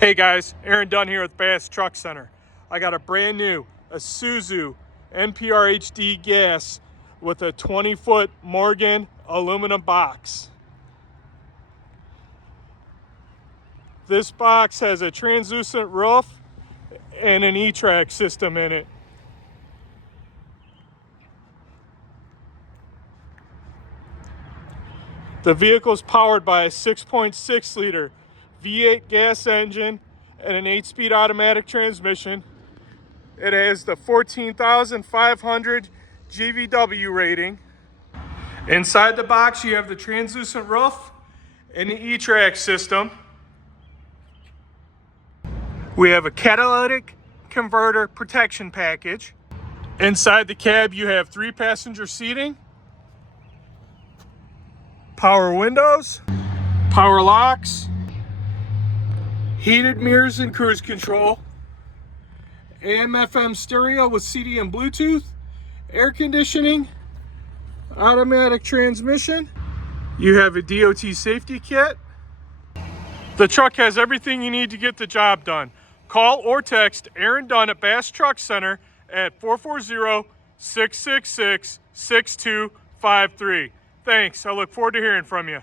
Hey guys, Aaron Dunn here with Bass Truck Center. I got a brand new Isuzu Npr HD gas with a 20-foot Morgan aluminum box. This box has a translucent roof and an E-track system in it. The vehicle is powered by a 6.6 liter V8 gas engine and an 8-speed automatic transmission. It has the 14,500 GVWR rating. Inside the box you have the translucent roof and the E-track system. We have a catalytic converter protection package. Inside the cab you have 3 passenger seating, power windows, power locks, heated mirrors and cruise control, AM/FM stereo with CD and Bluetooth, air conditioning, automatic transmission. You have a DOT safety kit. The truck has everything you need to get the job done. Call or text Aaron Dunn at Bass Truck Center at 440-666-6253. Thanks. I look forward to hearing from you.